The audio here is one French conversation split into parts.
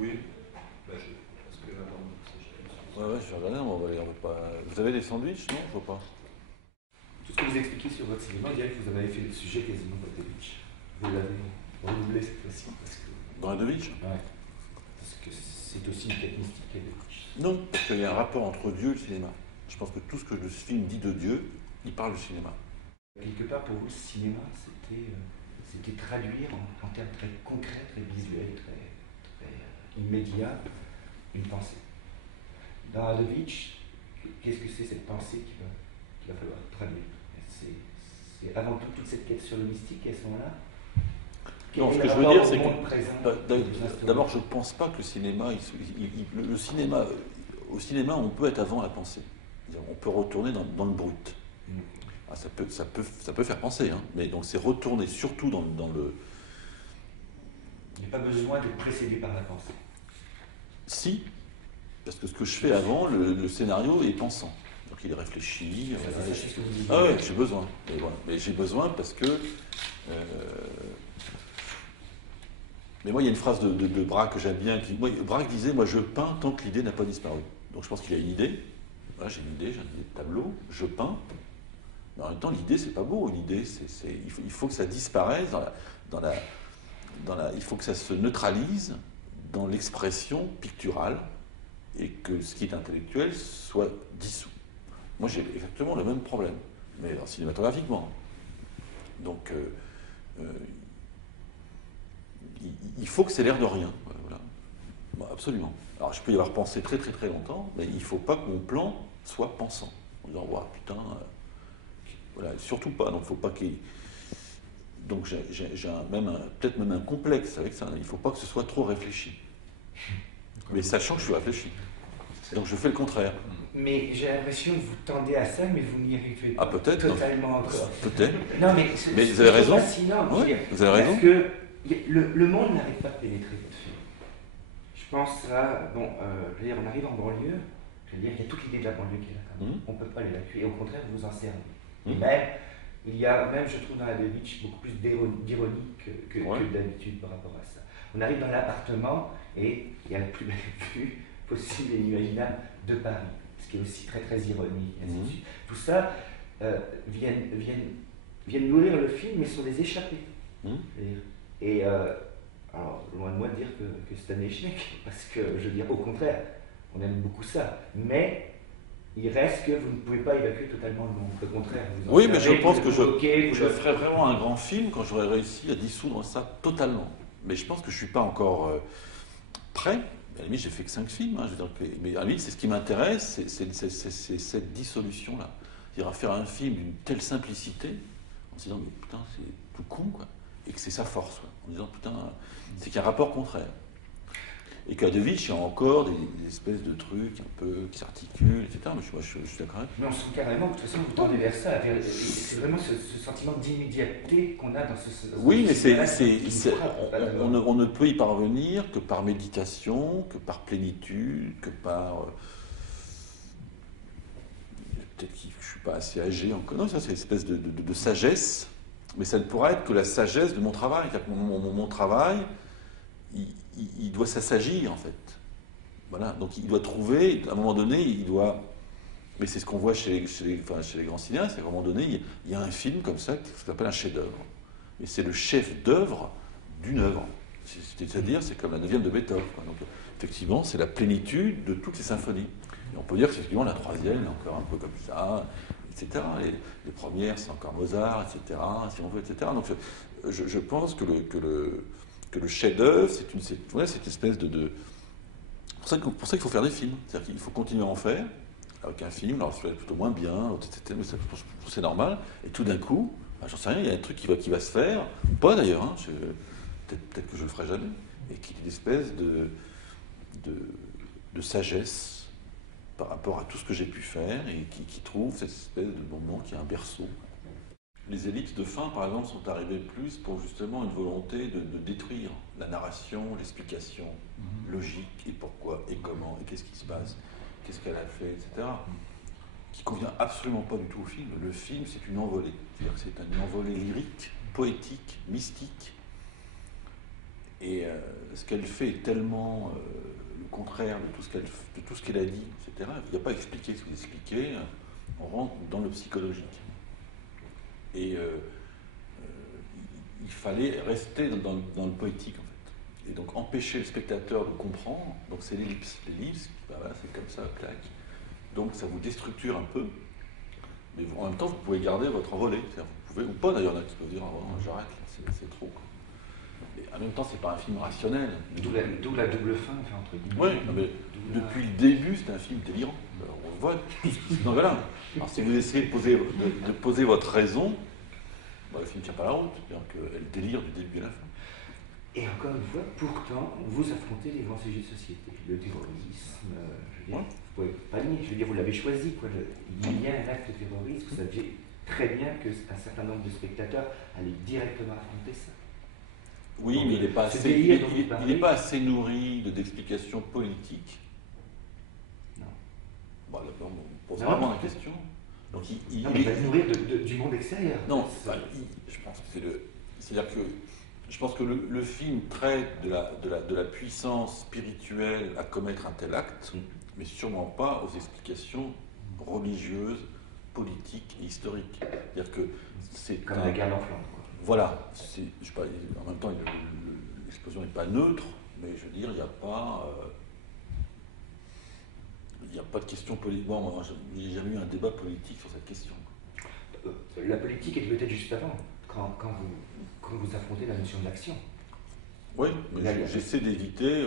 Oui, bah, parce que avant, c'est Ouais, je vais regarder, on va pas... Vous avez des sandwichs, non? Je vois pas. tout ce que vous expliquez sur votre cinéma, on dirait que vous en avez fait le sujet quasiment Potovitch. Vous l'avez renouvelé cette fois-ci. Dans Radovitch? Ouais, parce que c'est aussi une quête mystique, Potovitch. Non, parce qu'il y a un rapport entre Dieu et le cinéma. Je pense que tout ce que le film dit de Dieu, il parle du cinéma. Quelque part, pour vous, le cinéma, c'était traduire en termes très concrets, très visuels, très immédiats, une pensée. Dans Radovitch, qu'est-ce que c'est cette pensée qu'il va falloir traduire? C'est avant tout toute cette quête sur le mystique à ce moment-là. Non, ce que je veux dire, c'est que d'abord, je ne pense pas que le cinéma, le cinéma, au cinéma, on peut être avant la pensée. On peut retourner dans le brut. Ah, ça peut faire penser, hein, mais donc c'est retourner surtout dans le. Il n'y a pas besoin d'être précédé par la pensée. Si, parce que ce que je fais avant, le scénario est pensant. Donc il est réfléchi. C'est ce que vous dites. Ah ouais, j'ai besoin. Mais j'ai besoin parce que. Mais moi, il y a une phrase de Braque que j'aime bien. Braque disait: moi, je peins tant que l'idée n'a pas disparu. Donc je pense qu'il a une idée. Voilà, j'ai une idée de tableau, je peins. Mais en même temps, l'idée, c'est pas beau. L'idée, il faut que ça disparaisse il faut que ça se neutralise dans l'expression picturale et que ce qui est intellectuel soit dissous. Moi, j'ai exactement le même problème, mais cinématographiquement. Donc, il faut que c'est l'air de rien. Voilà. Bon, absolument. Alors, je peux y avoir pensé très très très longtemps, mais il ne faut pas que mon plan soit pensant. En disant: wow, putain, voilà, surtout pas. Donc, il faut pas qu'il. Donc, j'ai peut-être même un complexe avec ça. Il ne faut pas que ce soit trop réfléchi. Mais sachant que je suis réfléchi. Donc, je fais le contraire. Mais j'ai l'impression que vous tendez à ça, mais vous n'y arrivez pas totalement encore. Peut-être. Non, mais vous avez raison. Fascinant, oui, vous avez raison. Parce que le monde n'arrive pas à pénétrer votre film. Je pense à, je veux dire, on arrive en banlieue, je veux dire, il y a toute l'idée de la banlieue qui est là quand même. On ne peut pas l'évacuer, au contraire, vous en servez. Et même, il y a même, je trouve, dans Radovitch beaucoup plus d'ironie que d'habitude par rapport à ça. On arrive dans l'appartement et il y a la plus belle vue possible et inimaginable de Paris, ce qui est aussi très très ironique. Ainsi de suite. Tout ça viennent nourrir le film, mais sont des échappées. Et alors, loin de moi de dire que c'est un échec, parce que je veux dire, au contraire, on aime beaucoup ça. Mais il reste que vous ne pouvez pas évacuer totalement le monde. Au contraire, vous en oui, mais je pense que je ferais vraiment un grand film quand j'aurais réussi à dissoudre ça totalement. Mais je pense que je ne suis pas encore prêt. À la limite, j'ai fait que 5 films. Hein, je veux dire mais à la limite, c'est ce qui m'intéresse, c'est cette dissolution-là. C'est-à-dire à faire un film d'une telle simplicité, en se disant: mais putain, c'est tout con, quoi. Et que c'est sa force, quoi. En disant: putain, c'est qu'il y a un rapport contraire. Et qu'à Radovitch, il y a encore des espèces de trucs un peu qui s'articulent, etc. Mais je suis d'accord avec. Mais on sent carrément que de toute façon vous tendez vers ça. C'est vraiment ce sentiment d'immédiateté qu'on a dans ce. Oui, mais on ne peut y parvenir que par méditation, que par plénitude, que par. Peut-être que je ne suis pas assez âgé encore. Non, ça, c'est une espèce de sagesse. Mais ça ne pourra être que la sagesse de mon travail. Mon travail, il doit s'assagir, en fait. Voilà. Donc il doit trouver, à un moment donné, il doit. Mais c'est ce qu'on voit chez les grands cinéastes, c'est qu'à un moment donné, il y a un film comme ça qui s'appelle un chef-d'œuvre. Et c'est le chef-d'œuvre d'une œuvre. C'est-à-dire, c'est comme la 9e de Beethoven. Donc, effectivement, c'est la plénitude de toutes les symphonies. Et on peut dire que effectivement, la 3e est encore un peu comme ça, etc. Les premières, c'est encore Mozart, etc. Si on veut, etc. Donc, je pense que le chef-d'œuvre, c'est cette espèce de. C'est pour ça qu'il faut faire des films. C'est-à-dire qu'il faut continuer à en faire avec un film, alors c'est plutôt moins bien, etc. Mais c'est normal. Et tout d'un coup, j'en sais rien, il y a un truc qui va se faire, ou pas d'ailleurs, hein, peut-être que je le ferai jamais, et qui est une espèce de sagesse par rapport à tout ce que j'ai pu faire, et qui trouve cette espèce de moment qui est un berceau. Les ellipses de fin, par exemple, sont arrivées plus pour justement une volonté de détruire la narration, l'explication logique, et pourquoi, et comment, et qu'est-ce qui se passe, qu'est-ce qu'elle a fait, etc. Qui convient absolument pas du tout au film. Le film, c'est une envolée. C'est-à-dire que c'est une envolée lyrique, poétique, mystique, Et ce qu'elle fait est tellement le contraire de tout ce qu'elle a dit, etc. Il n'y a pas à expliquer ce que vous expliquez, on rentre dans le psychologique. Et il fallait rester dans le poétique, en fait. Et donc empêcher le spectateur de comprendre, donc c'est l'ellipse. L'ellipse, voilà, c'est comme ça, clac. Donc ça vous déstructure un peu, mais en même temps vous pouvez garder votre envolée. Vous pouvez, ou pas d'ailleurs, il y en a qui peuvent dire oh, j'arrête, c'est trop. Quoi. Et en même temps, c'est pas un film rationnel. D'où la double fin, enfin, entre guillemets. Oui, mais depuis le début, c'est un film délirant. Alors, on voit tout ce qui se... Donc voilà. Alors si vous essayez de poser votre raison, bah, le film ne tient pas la route. C'est-à-dire qu'elle délire du début à la fin. Et encore une fois, pourtant, vous affrontez les grands sujets de société. Le terrorisme, je veux dire, vous pouvez pas nier, je veux dire, vous l'avez choisi. Quoi. Il y a un acte terroriste, vous saviez très bien qu'un certain nombre de spectateurs allaient directement affronter ça. Oui, donc, mais il n'est pas assez nourri d'explications politiques. Non. Bon, on pose vraiment la question. Donc, il va se nourrir du monde extérieur. Non, je pense que c'est-à-dire que je pense que le film traite de la puissance spirituelle à commettre un tel acte, mais sûrement pas aux explications religieuses, politiques et historiques. C'est-à-dire que c'est comme la guerre en Flandre. Voilà. En même temps, l'explosion n'est pas neutre, mais je veux dire, il n'y a pas de question politique. Bon, moi, j'ai jamais eu un débat politique sur cette question. La politique est peut-être juste avant, quand vous affrontez la notion de l'action. Oui, mais j'essaie d'éviter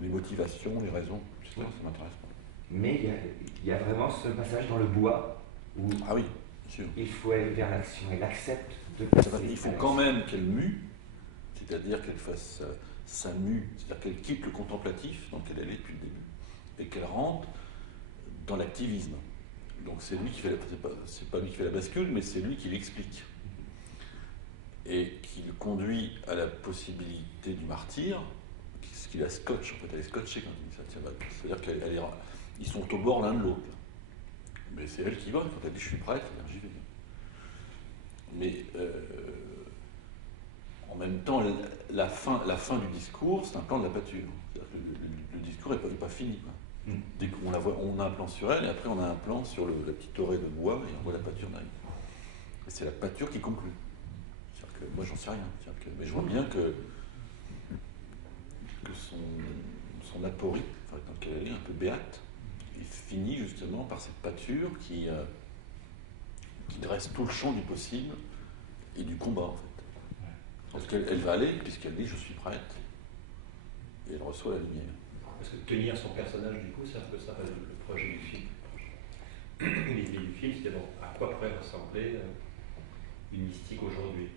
les motivations, les raisons. Ça m'intéresse pas. Mais il y a vraiment ce passage dans le bois où oui, sûr. Il faut aller vers l'action. Elle accepte de passer. Il faut quand même qu'elle mue, c'est-à-dire qu'elle fasse sa mue, c'est-à-dire qu'elle quitte le contemplatif, dans lequel elle est depuis le début, et qu'elle rentre dans l'activisme. Donc c'est lui qui fait c'est pas lui qui fait la bascule, mais c'est lui qui l'explique. Et qui le conduit à la possibilité du martyre, ce qui la scotche, en fait, elle est scotchée quand il dit ça. C'est-à-dire qu'ils sont au bord l'un de l'autre. Mais c'est elle qui va, quand elle dit je suis prête, j'y vais. Mais en même temps, la fin du discours, c'est un plan de la pâture. Le discours n'est pas fini. Quoi. Dès qu'on la voit, on a un plan sur elle, et après on a un plan sur la petite oreille de bois, et on voit la pâture d'arriver. Et c'est la pâture qui conclut. Que, moi, j'en sais rien. Mais je vois bien que son aporie, dans lequel elle est un peu béate, il finit justement par cette pâture qui dresse tout le champ du possible et du combat, en fait. Parce qu'elle va aller, puisqu'elle dit « je suis prête », et elle reçoit la lumière. Parce que tenir son personnage, du coup, c'est un peu ça le projet du film. L'idée du film, c'était à quoi pourrait ressembler une mystique aujourd'hui.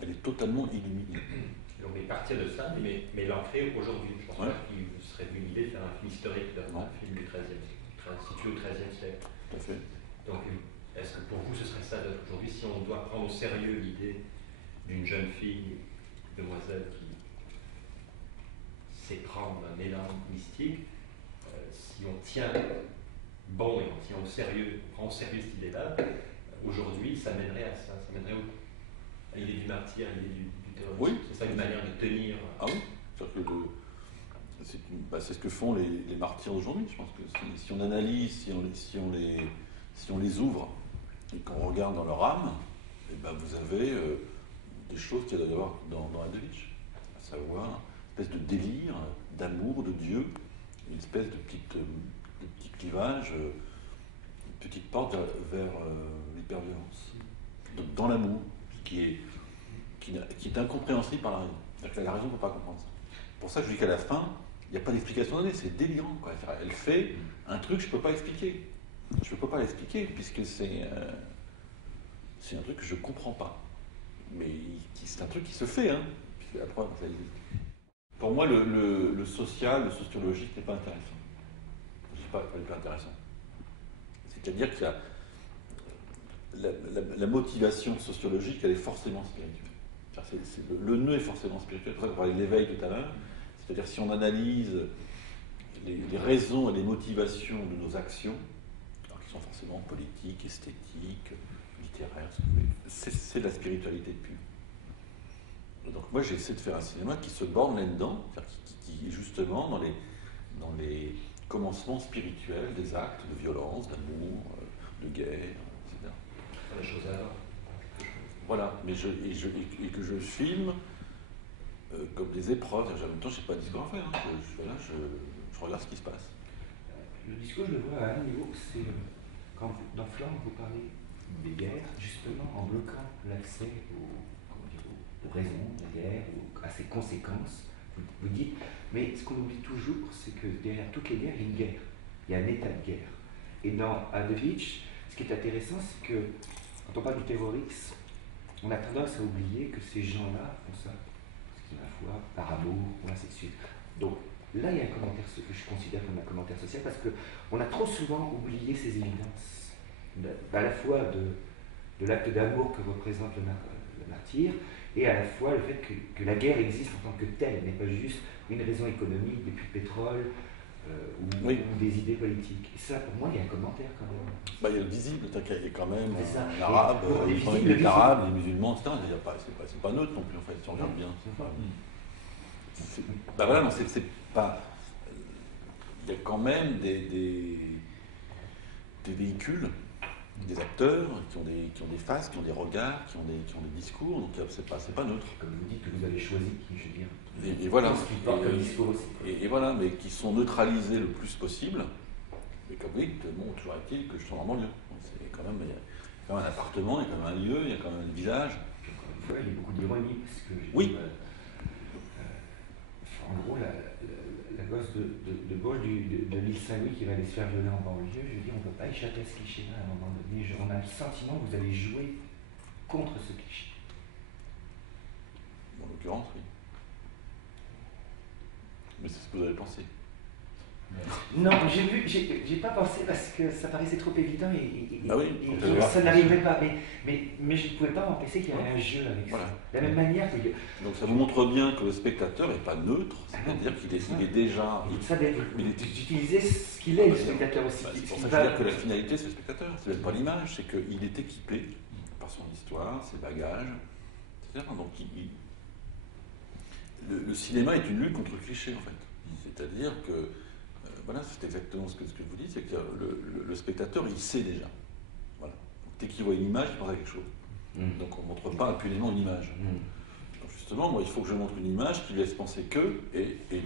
Elle est totalement illuminée. Donc, mais partir de ça, mais l'ancrer aujourd'hui. Je pense pas qu'il serait une idée de faire un film historique, un film du XIIIe siècle, situé au XIIIe siècle. Tout à fait. Donc, est-ce que pour vous, ce serait ça aujourd'hui, si on doit prendre au sérieux l'idée d'une jeune fille, demoiselle, qui sait prendre un élan mystique, si on tient bon et on tient au sérieux, on prend au sérieux cette idée-là, aujourd'hui, ça mènerait à ça, ça mènerait à l'idée du martyr, à l'idée du terrorisme. Oui. C'est ça une manière de tenir. Ah oui, c'est ce que font les martyrs d'aujourd'hui. Je pense que si on analyse, si on les ouvre et qu'on regarde dans leur âme, eh ben vous avez des choses qu'il y a d'ailleurs dans Hadovitch, à savoir une espèce de délire, d'amour de Dieu, une espèce de petit clivage, une petite porte vers l'hyperviolence. Donc dans l'amour, qui est incompréhensible par la raison. C'est-à-dire que la raison ne peut pas comprendre ça. C'est pour ça que je dis qu'à la fin, il n'y a pas d'explication donnée, c'est délirant. Quoi. Elle fait un truc que je ne peux pas expliquer. Je ne peux pas l'expliquer puisque c'est un truc que je ne comprends pas. Mais c'est un truc qui se fait. Hein, puisque après, ça existe. Pour moi, le social, le sociologique n'est pas intéressant. Je ne dis pas qu'il n'est pas intéressant. C'est-à-dire que la motivation sociologique, elle est forcément spirituelle. Le nœud est forcément spirituel. C'est pour ça qu'on parlait de l'éveil tout à l'heure. C'est-à-dire si on analyse les raisons et les motivations de nos actions, alors qui sont forcément politiques, esthétiques, littéraires, c'est de la spiritualité pure. Donc moi, j'essaie de faire un cinéma qui se borne là-dedans, qui est justement dans les commencements spirituels des actes de violence, d'amour, de guerre, etc. La chose à l'heure. Voilà, mais que je filme comme des épreuves. En même temps, je n'ai pas de discours à faire. Hein. Je regarde ce qui se passe. Le discours, je le vois à un niveau, c'est quand dans Flamme, vous parlez des guerres, justement en bloquant l'accès aux raisons de la guerre, à ses conséquences. Vous dites, mais ce qu'on oublie toujours, c'est que derrière toutes les guerres, il y a une guerre. Il y a un état de guerre. Et dans Hadovitch, ce qui est intéressant, c'est que quand on parle du terrorisme, on a tendance à oublier que ces gens-là font ça, ce qui ma foi, par amour, ou ainsi de suite. Donc là, il y a un commentaire que je considère comme un commentaire social, parce qu'on a trop souvent oublié ces évidences, à la fois de l'acte d'amour que représente le martyr, et à la fois le fait que la guerre existe en tant que telle, n'est pas juste une raison économique, des puits de pétrole, ou des idées politiques. Et ça, pour moi, il y a un commentaire quand même. Il y a le visible, il y a quand même l'arabe, les arabes, les musulmans, etc. C'est pas neutre non plus, en fait, si on regarde bien. Voilà, non, c'est pas. Il y a quand même des véhicules, des acteurs qui ont des faces, qui ont des regards, qui ont des discours, donc c'est pas neutre. Comme vous dites que vous avez choisi, je veux dire. Et voilà. Et voilà, mais qui sont neutralisés le plus possible. Mais comme oui, bon, toujours est-il que je suis en banlieue. C'est quand même, il y a quand même un appartement, il y a quand même un lieu, il y a quand même un village. Encore une fois, il y a beaucoup d'ironie, parce que oui. En gros, la gosse de Gaulle de l'île Saint-Louis qui va aller se faire violer en banlieue, je veux dire, on ne peut pas échapper à ce cliché-là à un moment donné. On a le sentiment que vous allez jouer contre ce cliché. En l'occurrence, oui. Mais c'est ce que vous avez pensé. Non, j'ai pas pensé parce que ça paraissait trop évident et ça n'arriverait pas. Mais je ne pouvais pas m'empêcher qu'il y avait un jeu avec ça. De la même manière que... Donc ça vous montre bien que le spectateur n'est pas neutre, c'est-à-dire qu'il est déjà... J'utilisais ce qu'il est, le spectateur aussi. C'est pour ça que je veux dire que la finalité, c'est le spectateur. C'est même pas l'image, c'est qu'il est équipé par son histoire, ses bagages, etc. Donc le cinéma est une lutte contre le cliché, en fait. C'est-à-dire que, voilà, c'est exactement ce que je vous dis, c'est que le spectateur, il sait déjà. Voilà. Donc, dès qu'il voit une image, il pense à quelque chose. Donc on ne montre pas impunément une image. Donc justement, moi, il faut que je montre une image qui laisse penser que et non.